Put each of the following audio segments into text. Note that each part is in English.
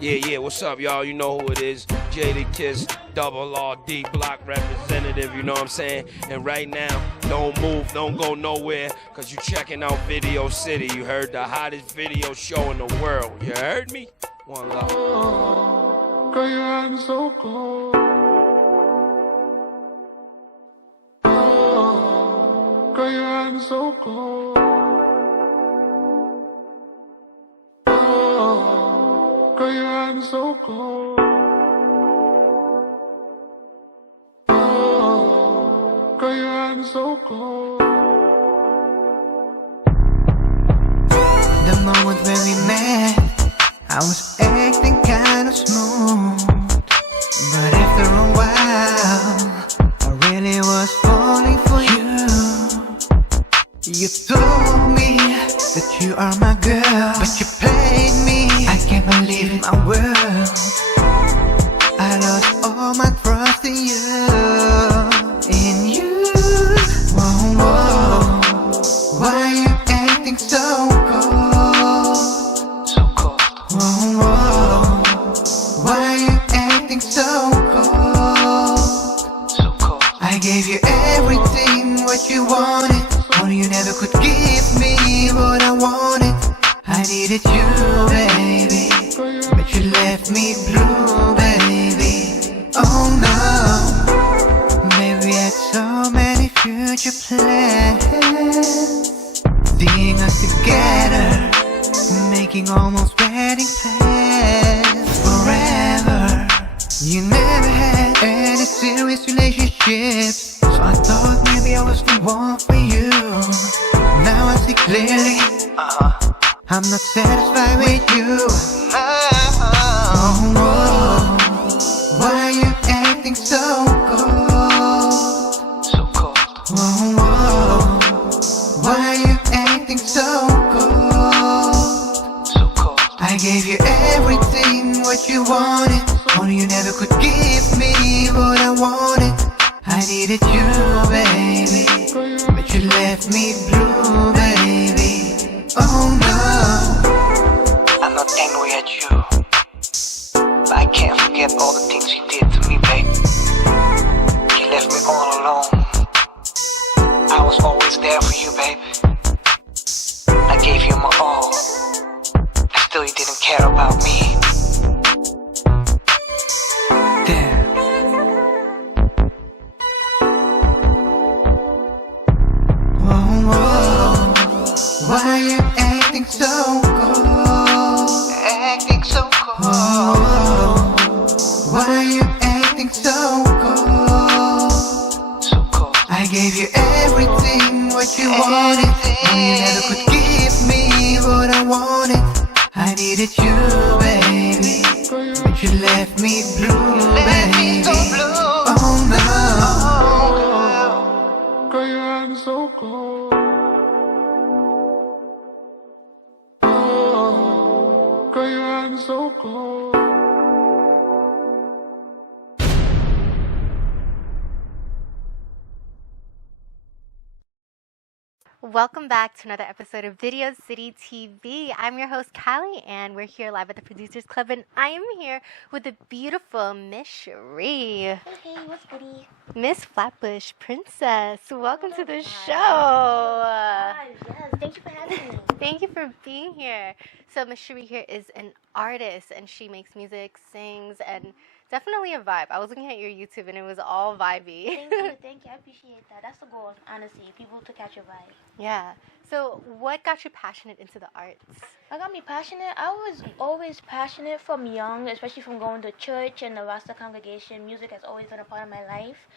Yeah, what's up, y'all? You know who it is. Jadakiss, double RD block representative, you know what I'm saying? And right now, don't move, don't go nowhere, because you checking out Video City. You heard the hottest video show in the world. You heard me? One love. Oh, girl, you're acting so cold. Oh, girl, you're acting so cold. Oh, girl, you're acting so cold. Oh, girl, you're acting so cold. The moment when we met, I was acting kind of smooth, but after a while, I really was falling for you. You told me that you are my girl, but you played me. I can't believe in my world. I lost all my trust in you. In you. Whoa, whoa. Why are you acting so cold? So cold. Whoa, whoa. Why are you acting so cold? So cold. I gave you everything what you wanted, only you never could give me what I wanted. I needed you, baby, but you left me blue, baby. Oh no, baby, we had so many future plans, seeing us together, making almost wedding plans forever. You never had any serious relationships, so I thought maybe I was the one for you. Now I see clearly, I'm not satisfied with you. Oh, whoa. Why are you acting so cold? So cold. Oh, whoa. Why are you acting so cold? So cold. I gave you everything what you wanted, only you never could give me what I wanted. I needed you, baby, but you left me blue, baby. Oh no, I'm not angry at you, but I can't forget all the things you did to me, babe. You left me all alone. I was always there for you, babe. I gave you my all, and still you didn't care about me. Damn. Whoa, whoa. Why are you acting so cold? Acting so cold. Whoa. Why are you acting so cold? So cold. I gave you everything what you wanted, and you never could give me what I wanted. I needed you, baby, but you left me blue, baby. Oh no. Girl, you're acting so cold. Oh, girl, you're acting so cold. Welcome back to another episode of Video City TV. I'm your host, Callie, and we're here live at the Producers Club, and I am here with the beautiful Miss Sheree. Hey, what's goody? Miss Flatbush Princess, welcome to the show. Hi, yes, thank you for having me. Thank you for being here. So Miss Sheree here is an artist, and she makes music, sings, and definitely a vibe. I was looking at your YouTube, and it was all vibey. Thank you, I appreciate that. That's the goal, honestly, people to catch your vibe. Yeah. So what got you passionate into the arts? What got me passionate? I was always passionate from young, especially from going to church and the Rasta congregation. Music has always been a part of my life.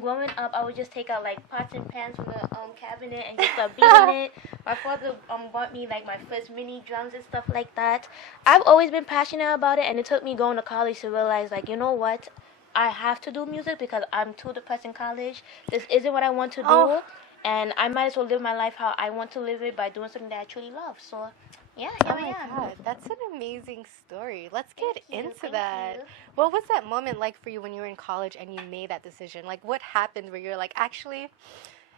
Growing up, I would just take out like pots and pans from the cabinet and just start beating it. My father bought me like my first mini drums and stuff like that. I've always been passionate about it, and it took me going to college to realize, like, you know what? I have to do music because I'm too depressed in college. This isn't what I want to do, and I might as well live my life how I want to live it by doing something that I truly love. So, yeah, here I am. God, that's an amazing story. Let's get into Thank that. you. What was that moment like for you when you were in college and you made that decision? Like, what happened where you're like, actually,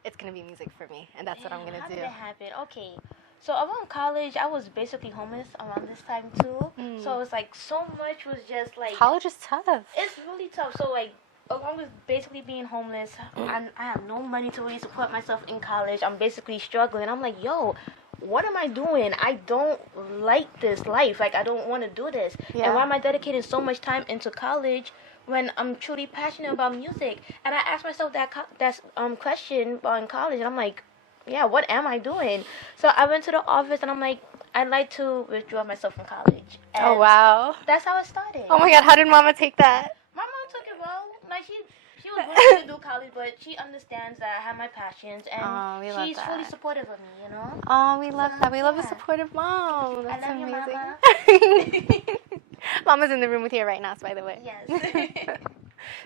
it's gonna be music for me, and that's what I'm gonna How do? did it happen? Okay, So around college, I was basically homeless around this time too. So it's like so much was just like College is tough. it's really tough. So like along with basically being homeless, I have no money to really support myself in college. I'm basically struggling. I'm like, yo, what am I doing? I don't like this life. Like I don't want to do this. Yeah. And why am I dedicating so much time into college when I'm truly passionate about music? And I asked myself that question in college, and I'm like, yeah, what am I doing? So I went to the office and I'm like, I'd like to withdraw myself from college. And Oh, wow. that's how it started. Oh, my God. How did Mama take that? My mom took it well. Like she was willing to do college, but she understands that I have my passions, and we love she's that. fully supportive of me. You know. Oh, we love that. We love a Yeah. supportive mom. That's I love amazing. you, Mama. Mama's in the room with you right now, by the way. Yes.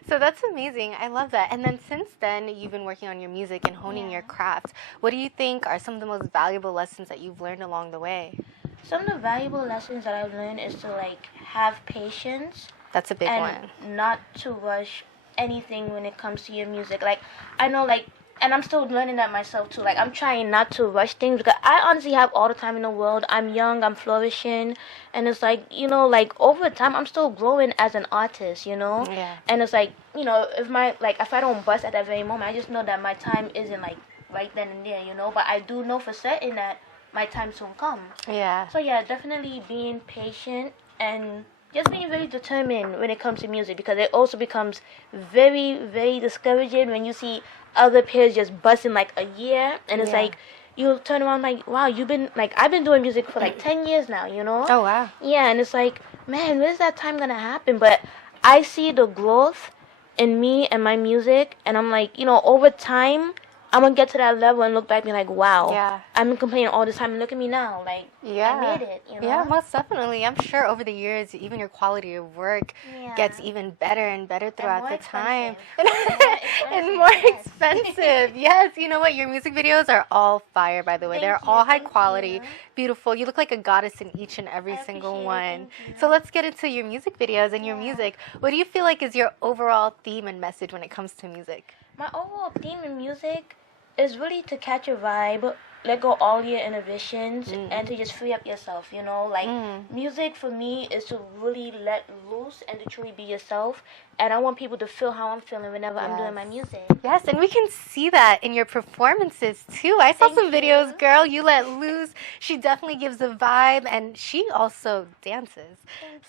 So that's amazing. I love that. And then since then, you've been working on your music and honing your craft. What do you think are some of the most valuable lessons that you've learned along the way? Some of the valuable lessons that I've learned is to like have patience That's a big and one. not to rush anything when it comes to your music. Like I know like. And I'm still learning that myself too. Like I'm trying not to rush things because I honestly have all the time in the world. I'm young, I'm flourishing, and it's like, you know, like over time I'm still growing as an artist, you know? Yeah. And it's like, you know, if I don't bust at that very moment, I just know that my time isn't like right then and there, you know? But I do know for certain that my time soon come. Yeah. So yeah, definitely being patient and just being very determined when it comes to music, because it also becomes very, very discouraging when you see other peers just busting like a year, and it's like you turn around like, wow, you've been like, I've been doing music for like 10 years now, you know? Oh, wow. Yeah, and it's like, man, when is that time gonna happen? But I see the growth in me and my music, and I'm like, you know, over time I'm gonna get to that level and look back and be like, wow, Yeah. I've been complaining all this time, and look at me now, like, Yeah. I made it, you know? Yeah, most definitely. I'm sure over the years, even your quality of work gets even better and better throughout more the time. expensive. And more expensive. Yes, you know what? Your music videos are all fire, by the way. They're all high quality, beautiful. You look like a goddess in each and every single one. So let's get into your music videos and your music. What do you feel like is your overall theme and message when it comes to music? My overall theme in music is really to catch a vibe, let go all your inhibitions, and to just free up yourself, you know? Like, music for me is to really let loose and to truly be yourself. And I want people to feel how I'm feeling whenever I'm doing my music. Yes, and we can see that in your performances too. I saw some videos, girl. You let loose. She definitely gives a vibe, and she also dances.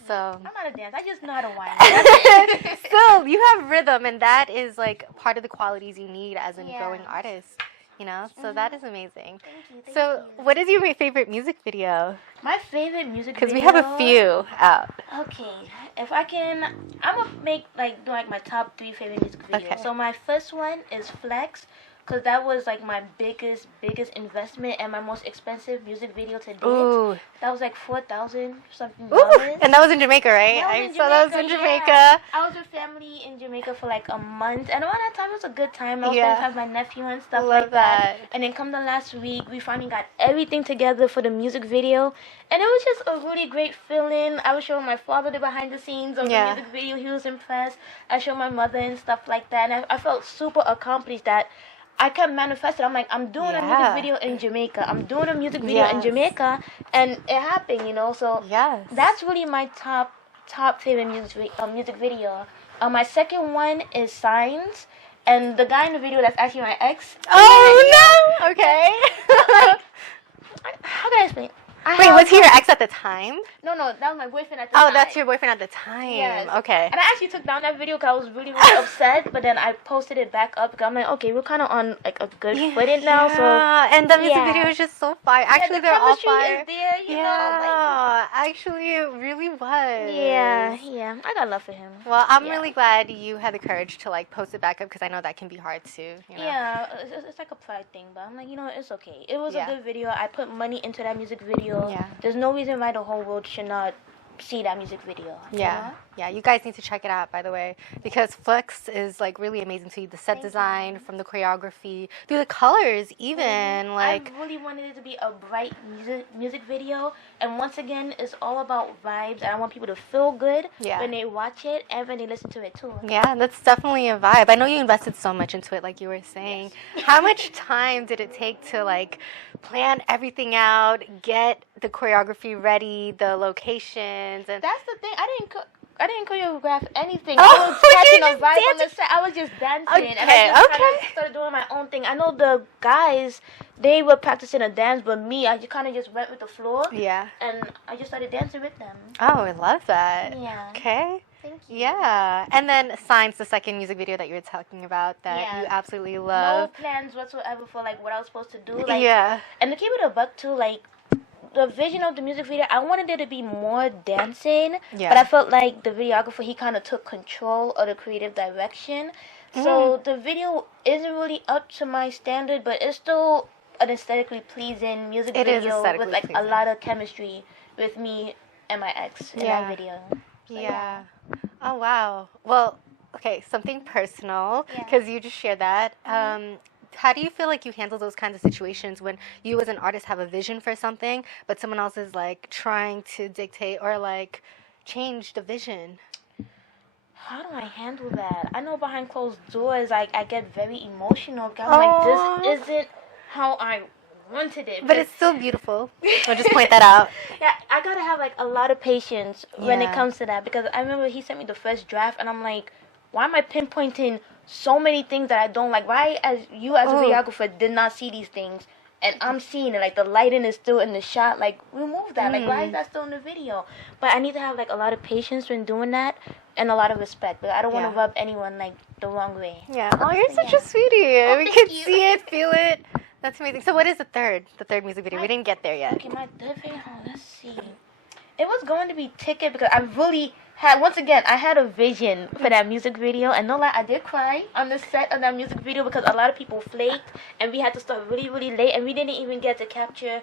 So I'm not a dancer. I just know how to whine. still, you have rhythm, and that is like part of the qualities you need as a growing artist. You know, so that is amazing. Thank So, what is your favorite music video? My favorite music video. Because we have a few out. Okay, if I can, I'm gonna do my top 3 favorite music videos. Okay. So my first one is Flex, because that was like my biggest investment and my most expensive music video to date. Ooh. That was like $4,000 something. Ooh, and that was in Jamaica, right? That was I in saw that was in Jamaica, Jamaica. yeah. I was with family in Jamaica for like a month, and around that time it was a good time. I was spending time with my nephew and stuff Love like that. And then come the last week, we finally got everything together for the music video, and it was just a really great feeling. I was showing my father the behind the scenes of the music video. He was impressed. I showed my mother and stuff like that, and I felt super accomplished that I kept manifesting. I'm like, I'm doing a music video in Jamaica. I'm doing a music video in Jamaica, and it happened, you know. So that's really my top favorite music video. My second one is Signs, and the guy in the video that's actually my ex. Oh no! Okay. How can I explain? Wait, was he your ex at the time? No, that was my boyfriend at the time. Oh, that's your boyfriend at the time. Yes. Okay. And I actually took down that video because I was really, really upset. But then I posted it back up because I'm like, okay, we're kind of on like a good footing now. So and the music video is just so fire. Actually, the they're all chemistry fire. is there, you know. Actually, it really was. Yeah. I got love for him. Well, I'm really glad you had the courage to like post it back up because I know that can be hard too. You know? Yeah, it's like a pride thing, but I'm like, you know, it's okay. It was a good video. I put money into that music video. Yeah. There's no reason why the whole world should not see that music video. Yeah. Yeah, you guys need to check it out, by the way, because Flex is like really amazing to you. The set design, from the choreography, through the colors, even like. I really wanted it to be a bright music video, and once again, it's all about vibes. And I want people to feel good when they watch it and when they listen to it too. Yeah, that's definitely a vibe. I know you invested so much into it, like you were saying. Yes. How much time did it take to like plan everything out, get the choreography ready, the locations, and that's the thing. I didn't choreograph anything. Oh, I was catching a vibe on the set. I was just dancing. Okay, and I just kind of started doing my own thing. I know the guys, they were practicing a dance, but me, I kind of just went with the floor. Yeah. And I just started dancing with them. Oh, I love that. Yeah. Okay. Thank you. Yeah. And then Signs, the second music video that you were talking about that you absolutely love. No plans whatsoever for like what I was supposed to do. Like, yeah. And to keep it a buck too, like, the vision of the music video, I wanted there to be more dancing, but I felt like the videographer, he kind of took control of the creative direction. So the video isn't really up to my standard, but it's still an aesthetically pleasing music video with like a lot of chemistry with me and my ex in that video. So, yeah. Oh, wow. Well, okay, something personal, because you just shared that. How do you feel like you handle those kinds of situations when you as an artist have a vision for something, but someone else is like trying to dictate or like change the vision? How do I handle that? I know behind closed doors, like, I get very emotional. I'm like, this isn't how I wanted it. But it's still beautiful. I'll just point that out. Yeah, I gotta have like a lot of patience when it comes to that, because I remember he sent me the first draft and I'm like, why am I pinpointing so many things that I don't like? Why, as a videographer, did not see these things, and I'm seeing it? Like, the lighting is still in the shot. Like, remove that. Like, why is that still in the video? But I need to have like a lot of patience when doing that, and a lot of respect. But I don't want to rub anyone like the wrong way. Yeah. Oh, you're such a sweetie. We can see it, feel it. That's amazing. So, what is the third music video? We didn't get there yet. Okay, my third video. Let's see. It was going to be Ticket, because I really had, once again, I had a vision for that music video, and no lie, I did cry on the set of that music video because a lot of people flaked, and we had to start really, really late, and we didn't even get to capture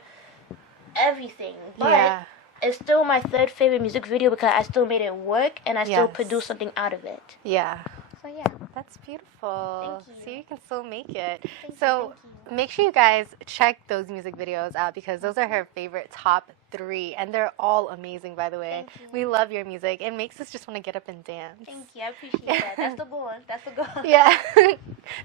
everything. But it's still my third favorite music video because I still made it work, and I still produced something out of it. Yeah. So yeah. That's beautiful. Thank you. See, you can still make it. Thank so you. Make sure you guys check those music videos out, because those are her favorite top 3, and they're all amazing, by the way. We love your music. It makes us just want to get up and dance. Thank you. I appreciate that. That's the goal. That's the goal. Yeah.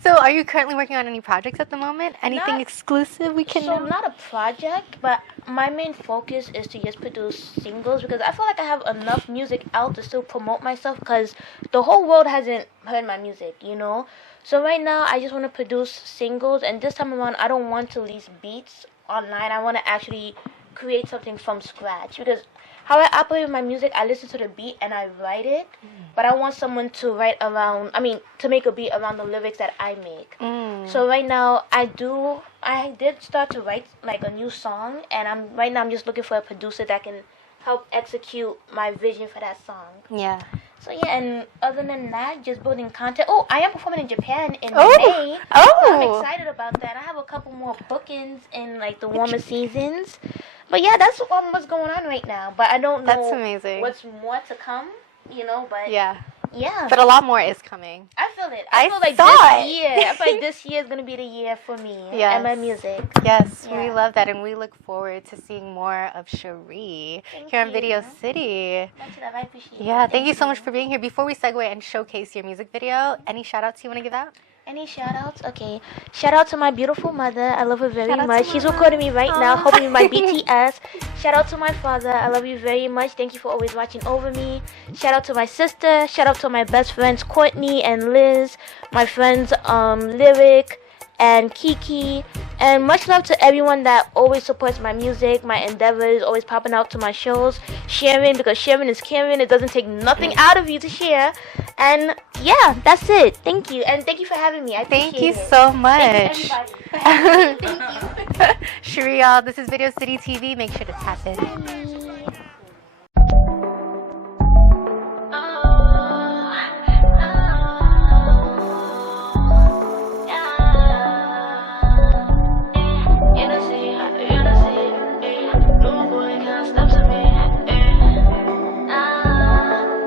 So are you currently working on any projects at the moment? Anything exclusive we can know? Not a project, but my main focus is to just produce singles, because I feel like I have enough music out to still promote myself, because the whole world hasn't heard my music, you know? So right now, I just want to produce singles, and this time around, I don't want to release beats online. I want to actually create something from scratch, because how I operate with my music, I listen to the beat and I write it, but I want someone to to make a beat around the lyrics that I make. So right now, I did start to write like a new song, and I'm just looking for a producer that can help execute my vision for that song. Yeah. So yeah, and other than that, just building content. Oh, I am performing in Japan in May. So I'm excited about that. I have a couple more bookings in like the warmer seasons. But yeah, that's what's going on right now. But I don't know what's more to come, you know, but yeah. But a lot more is coming. I feel it. I feel like this year is going to be the year for me and my music. Yes, we love that, and we look forward to seeing more of Sheree here in Video City. Much love. I appreciate it. Yeah, thank you so much for being here. Before we segue and showcase your music video, any shout-outs you want to give out? Any shout-outs? Okay. Shout-out to my beautiful mother. I love her very much. She's recording me right now, helping me with my BTS. Shout-out to my father. I love you very much. Thank you for always watching over me. Shout-out to my sister. Shout-out to my best friends, Courtney and Liz. My friends, Lyric and Kiki. And much love to everyone that always supports my music, my endeavors, always popping out to my shows. Sharing, because sharing is caring. It doesn't take nothing out of you to share. And yeah, that's it. Thank you. And thank you for having me. I appreciate it. Thank you so much. Thank you, everybody, for having me. Thank you. Sheree, y'all, this is Video City TV. Make sure to tap in.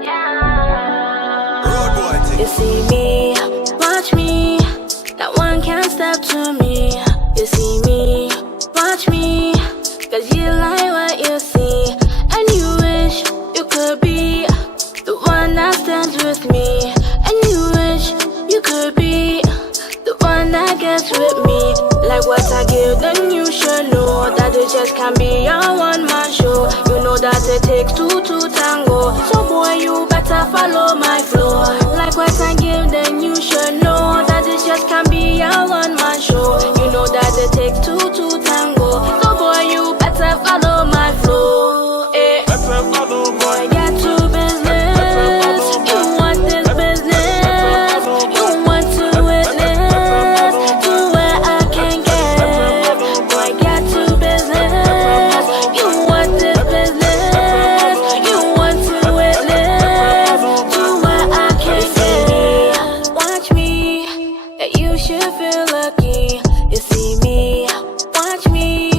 Yeah. it just can't be a one-man show. You know that it takes two to tango. So boy, you better follow my flow. Like what I give, then you should know that it just can't be a one-man show. You know that it takes two to tango. So boy, you better follow my flow. Eh. Better follow my Boy, get to business. You want this business. You want to witness to where I can get. Boy, get to business. You want this business. You want to witness to where I can get. Watch me, yeah, you should feel lucky. You see me, watch me.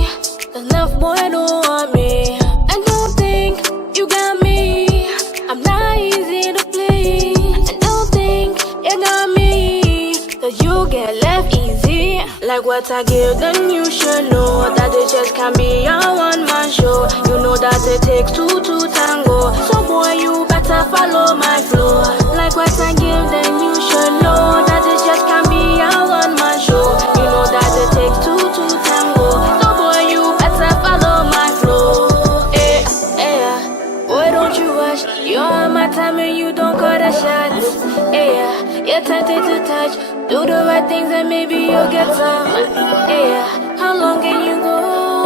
The left boy don't want me. And don't think you got me. I'm not easy to please. And don't think you got me. Cause you get left easy. Like what I give, then you should know that it just can't be a one-man show. You know that it takes two to tango. So boy, you better follow my flow. Like what I give, then you should know that it just can't be a one-man show. You know that it takes two to tango. So boy, you better follow my flow. Eh, eh. Boy, don't you rush. You're on my time and you don't call the shots. Eh, you're tempted to touch. Do the right things and maybe you'll get some. Eh, how long can you go?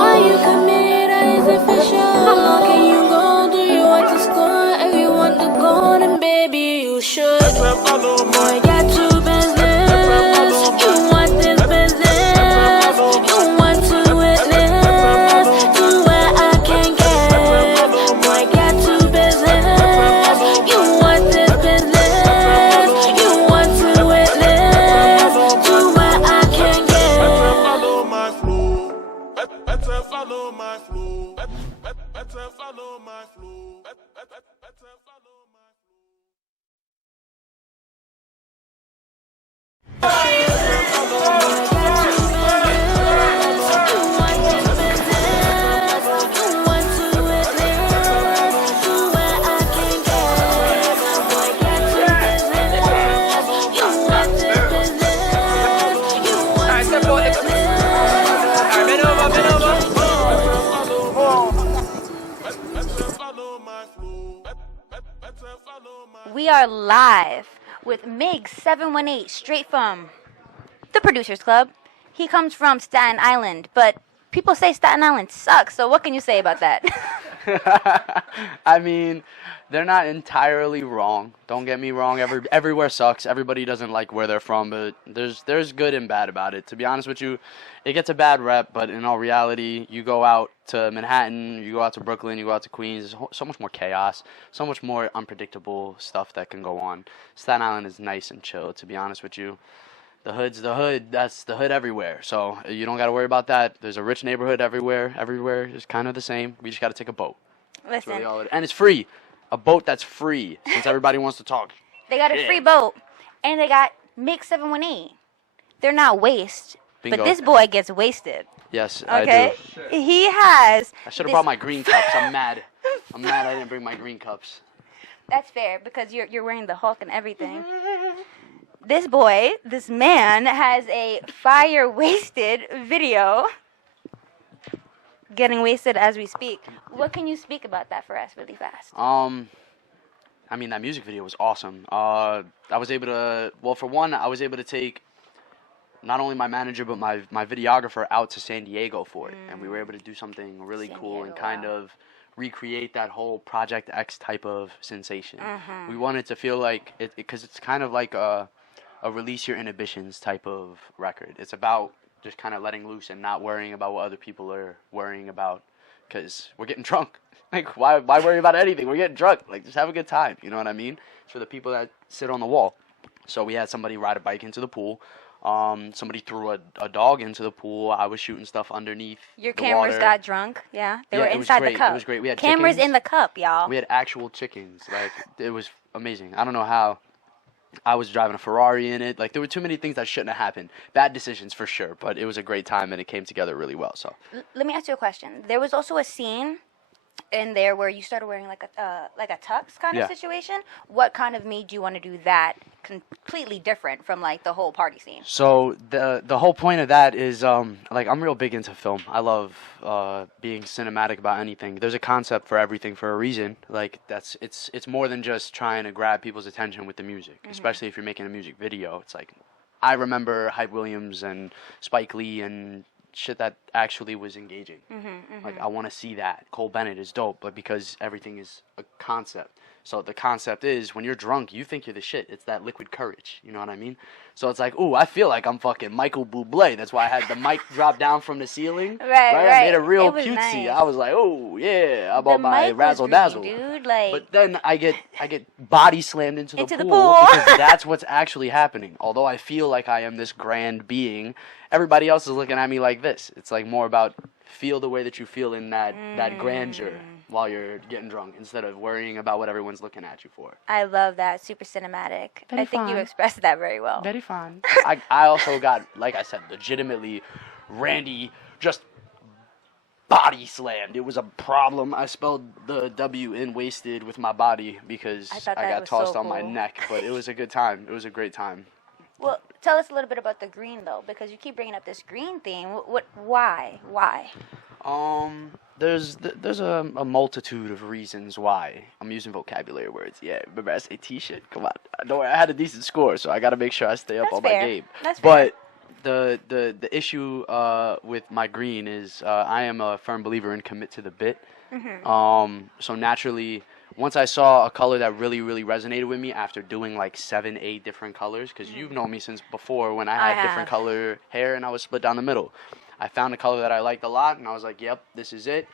Are you committed? Is it for sure? How long can you go? Do you want to score? If you want to go, then baby you should. follow my Boy, get to business. You want this business. You want to witness to where I can get. Boy, get to business. You want this business. You want to witness to where I can get. follow my flow. Better follow my flow. Better follow my flow. Better follow my We are live with Mig 718 straight from the Producers Club. He comes from Staten Island, but people say Staten Island sucks, so what can you say about that? I mean, they're not entirely wrong. Don't get me wrong. Everywhere sucks. Everybody doesn't like where they're from, but there's good and bad about it. To be honest with you, it gets a bad rep, but in all reality, you go out to Manhattan, you go out to Brooklyn, you go out to Queens, there's so much more chaos, so much more unpredictable stuff that can go on. Staten Island is nice and chill, to be honest with you. The hood's the hood. That's the hood everywhere. So you don't got to worry about that. There's a rich neighborhood everywhere. Everywhere is kind of the same. We just got to take a boat. That's Listen, really all it is. And it's free. A boat that's free, since everybody wants to talk. they got a free boat, and they got Mig 718. They're not waste, Bingo. but this boy gets wasted. Yes, Okay, I do. he has. I should have this- brought my green cups. I'm mad. I'm mad I didn't bring my green cups. That's fair because you're wearing the Hulk and everything. This man has a fire wasted video. Getting wasted as we speak. What can you speak about that for us really fast? I mean, that music video was awesome. I was able to, well, for one, I was able to take not only my manager but my videographer out to San Diego for it, and we were able to do something really cool and kind of recreate that whole Project X type of sensation. We wanted to feel like it because it's kind of like a release your inhibitions type of record. It's about just kind of letting loose and not worrying about what other people are worrying about, because we're getting drunk. Like, why worry about anything? We're getting drunk. Like, just have a good time. You know what I mean? It's for the people that sit on the wall. So we had somebody ride a bike into the pool. Somebody threw a dog into the pool. I was shooting stuff underneath Your the cameras water. got drunk, yeah? They Yeah, were it was inside the great. cup. It was great. We had cameras chickens. in the cup, y'all. We had actual chickens. Like, it was amazing. I don't know how. I was driving a Ferrari in it. Like, there were too many things that shouldn't have happened. Bad decisions for sure, but it was a great time and it came together really well. So Let me ask you a question. There was also a scene in there where you started wearing like a tux kind Yeah. of situation. What kind of made you want to do that completely different from like the whole party scene? So the whole point of that is like I'm real big into film. I love being cinematic about anything. There's a concept for everything for a reason. Like it's more than just trying to grab people's attention with the music, especially if you're making a music video. It's like I remember Hype Williams and Spike Lee and shit that actually was engaging. Like I want to see that. Cole Bennett is dope, but because everything is a concept. So the concept is when you're drunk, you think you're the shit. It's that liquid courage. You know what I mean? So it's like, ooh, I feel like I'm fucking Michael Bublé. That's why I had the mic drop down from the ceiling. Right. I made it real was cutesy. nice. I was like, oh yeah, I The bought my mic was razzle green, dazzle. dude. Like, But then I get body slammed into the pool. pool because that's what's actually happening. Although I feel like I am this grand being, everybody else is looking at me like this. It's like more about feel the way that you feel in that grandeur while you're getting drunk instead of worrying about what everyone's looking at you for. I love that. Super cinematic. I think you expressed that very well. Very fun. I also got, like I said, legitimately Randy just body slammed. It was a problem. I spelled the W in wasted with my body because I thought I that got was tossed so on my cool. neck. But it was a good time. It was a great time. Well, tell us a little bit about the green though, because you keep bringing up this green theme. Why? There's a multitude of reasons why. I'm using vocabulary words. Yeah, remember SAT shit. Come on. Don't worry, I had a decent score, so I gotta make sure I stay up That's on fair. my game. That's fair. But the issue with my green is I am a firm believer in commit to the bit. So naturally, once I saw a color that really, really resonated with me after doing like 7, 8 different colors, because you've known me since before when I had different color hair and I was split down the middle. I found a color that I liked a lot, and I was like, yep, this is it.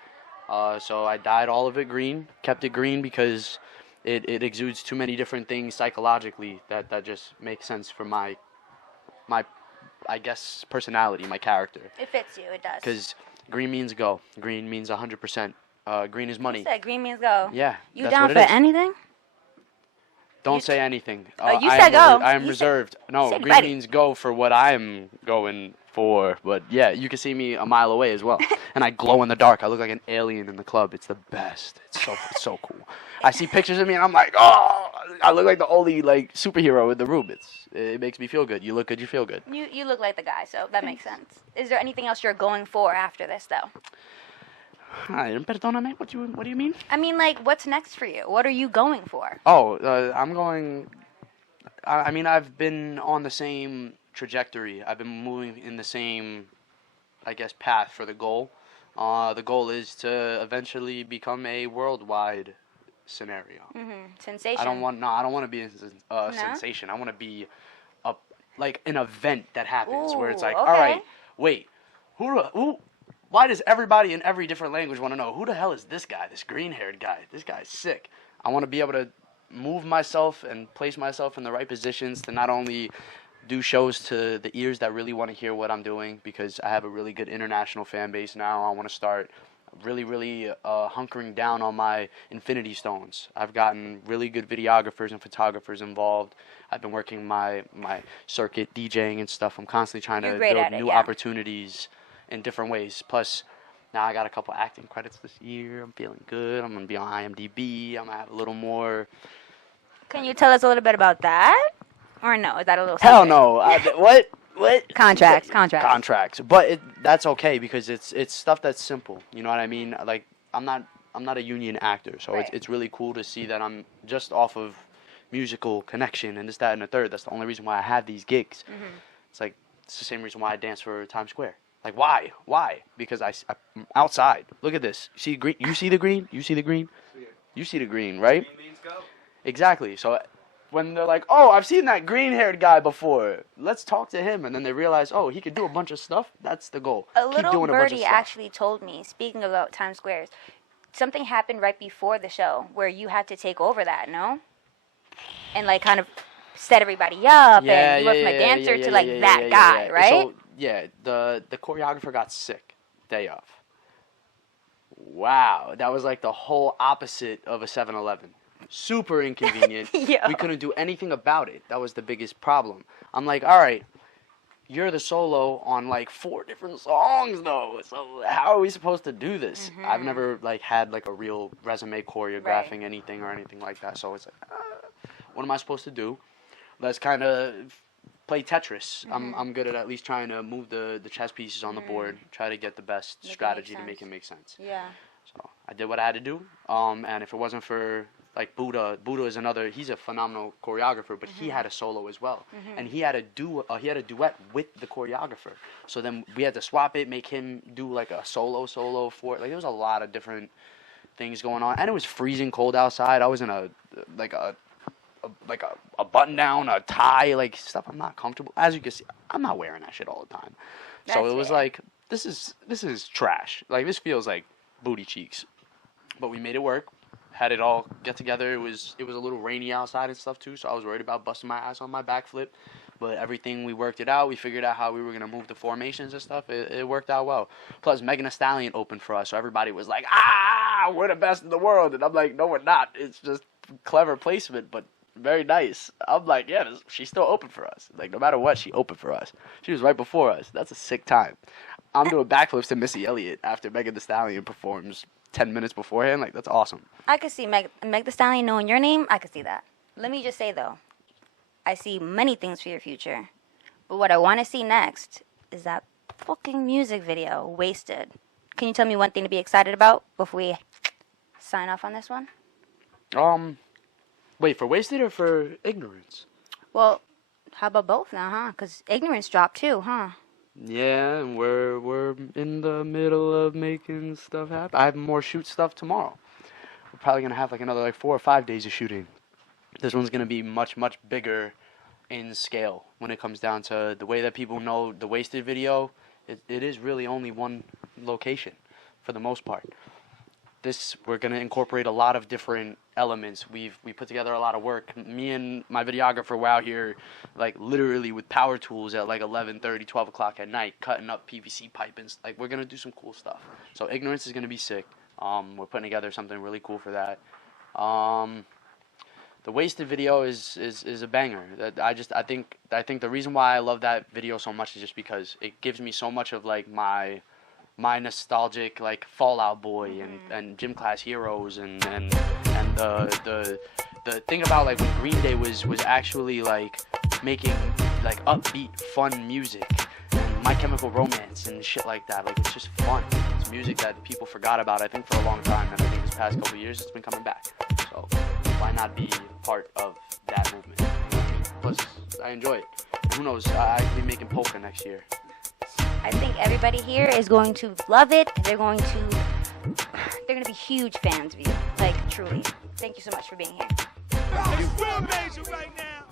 So I dyed all of it green, kept it green because it exudes too many different things psychologically that just makes sense for my I guess personality, my character. It fits you. It does. Because green means go. Green means 100%. Green is money. You said green means go. Yeah. You that's down what it for is. anything? Don't say anything. You said go. I am You reserved. No, said green ready. means go for what I am going for. But yeah, you can see me a mile away as well. And I glow in the dark. I look like an alien in the club. It's the best. It's so cool. I see pictures of me and I'm like, oh, I look like the only like superhero in the room. It makes me feel good. You look good, you feel good. You look like the guy, so that makes sense. Is there anything else you're going for after this though? Perdóname, what do you mean? I mean, like, what's next for you? What are you going for? Oh, I'm going. I mean, I've been on the same trajectory. I've been moving in the same, I guess, path for the goal. The goal is to eventually become a worldwide scenario. Sensation. I don't want to be a sensation. I want to be like an event that happens where it's like, all right, wait, who? Why does everybody in every different language want to know who the hell is this guy, this green-haired guy? This guy's sick. I want to be able to move myself and place myself in the right positions to not only do shows to the ears that really want to hear what I'm doing, because I have a really good international fan base now. I want to start really hunkering down on my infinity stones. I've gotten really good videographers and photographers involved. I've been working my circuit, DJing and stuff. I'm constantly trying to build new opportunities in different ways. Plus, now I got a couple acting credits this year. I'm feeling good. I'm going to be on IMDb. I'm going to have a little more. Can you tell us a little bit about that? Or no? Is that a little Hell secret? no. What? Contracts. But that's okay because it's stuff that's simple. You know what I mean? Like, I'm not a union actor. So it's really cool to see that I'm just off of musical connection and this, that, and the third. That's the only reason why I have these gigs. It's like, it's the same reason why I dance for Times Square. Like, why? Because I'm outside. Look at this. See green? You see the green? You see the green? You see the green, right? Green means go. Exactly. So when they're like, oh, I've seen that green-haired guy before. Let's talk to him. And then they realize, oh, he could do a bunch of stuff. That's the goal. A little Keep doing a bunch of birdie stuff. actually told me, speaking about Times Squares, something happened right before the show where you had to take over that, no? And, like, kind of set everybody up, and you went from a dancer to, like, that guy, right? So, yeah, the choreographer got sick day of. Wow, that was like the whole opposite of a 7-Eleven. Super inconvenient. Yo. We couldn't do anything about it. That was the biggest problem. I'm like, all right, you're the solo on like 4 different songs though. So how are we supposed to do this? I've never like had like a real resume choreographing anything or anything like that. So it's like, what am I supposed to do? Let's kind of play Tetris. I'm good at least trying to move the chess pieces on the board, try to get the best strategy to make it make sense. Yeah. So I did what I had to do. And if it wasn't for like Buddha is another. He's a phenomenal choreographer, but he had a solo as well, and he had a duet with the choreographer. So then we had to swap it, make him do like a solo for it. Like there was a lot of different things going on, and it was freezing cold outside. I was in a button down, a tie, like stuff I'm not comfortable. As you can see, I'm not wearing that shit all the time. So it was like this is trash. Like this feels like booty cheeks, but we made it work. Had it all get together. It was a little rainy outside and stuff too, so I was worried about busting my ass on my backflip. But everything, we worked it out. We figured out how we were gonna move the formations and stuff. It worked out well. Plus, Megan Thee Stallion opened for us, so everybody was like, we're the best in the world. And I'm like, no, we're not. It's just clever placement, but very nice. I'm like, yeah, she's still open for us. Like, no matter what, she opened for us. She was right before us. That's a sick time. I'm doing backflips to Missy Elliott after Megan Thee Stallion performs 10 minutes beforehand. Like, that's awesome. I could see Meg Thee Stallion knowing your name. I could see that. Let me just say, though, I see many things for your future. But what I want to see next is that fucking music video, Wasted. Can you tell me one thing to be excited about before we sign off on this one? Wait, for Wasted or for Ignorance? Well, how about both now, huh? Because Ignorance dropped too, huh? Yeah, and we're in the middle of making stuff happen. I have more shoot stuff tomorrow. We're probably gonna have like another 4 or 5 days of shooting. This one's gonna be much bigger in scale when it comes down to the way that people know the Wasted video. It is really only one location for the most part. We're gonna incorporate a lot of different elements. We put together a lot of work. Me and my videographer were out here like literally with power tools at like 11:30, 12 o'clock at night, cutting up PVC pipe and like we're gonna do some cool stuff. So Ignorance is gonna be sick. We're putting together something really cool for that. The Wasted video is a banger. I think the reason why I love that video so much is just because it gives me so much of like my nostalgic like Fall Out Boy and Gym Class Heroes and the thing about like when Green Day was actually like making like upbeat fun music and My Chemical Romance and shit like that. Like it's just fun. It's music that people forgot about I think for a long time, and I think this past couple of years it's been coming back. So why not be part of that movement? You know what I mean? Plus I enjoy it. And who knows, I could be making polka next year. I think everybody here is going to love it. They're going to be huge fans of you. Like, truly. Thank you so much for being here. It's real major right now.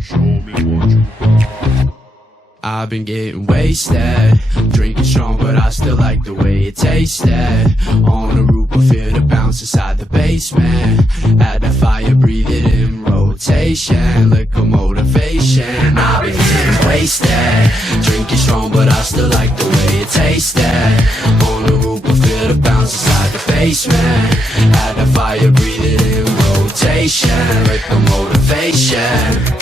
Show me what you got. I've been getting wasted, drinking strong, but I still like the way it tasted. On the roof, I feel the bounce inside the basement. At the fire, breathe it in rotation. Liquor motivation. I've been getting wasted, drinking strong, but I still like the way it tasted. On the roof, I feel the bounce inside the basement. At the fire, breathe it in rotation. Liquor motivation.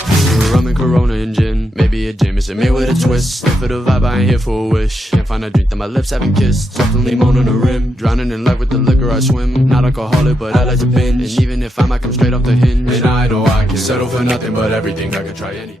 Rum and Corona and gin, maybe a Jameson made with a twist. Live for the vibe, I ain't here for a wish. Can't find a drink that my lips haven't kissed. Something limon on the rim, drowning in life with the liquor I swim. Not alcoholic, but I like to binge. And even if I might come straight off the hinge, and I know I can settle for nothing but everything, I could try anything.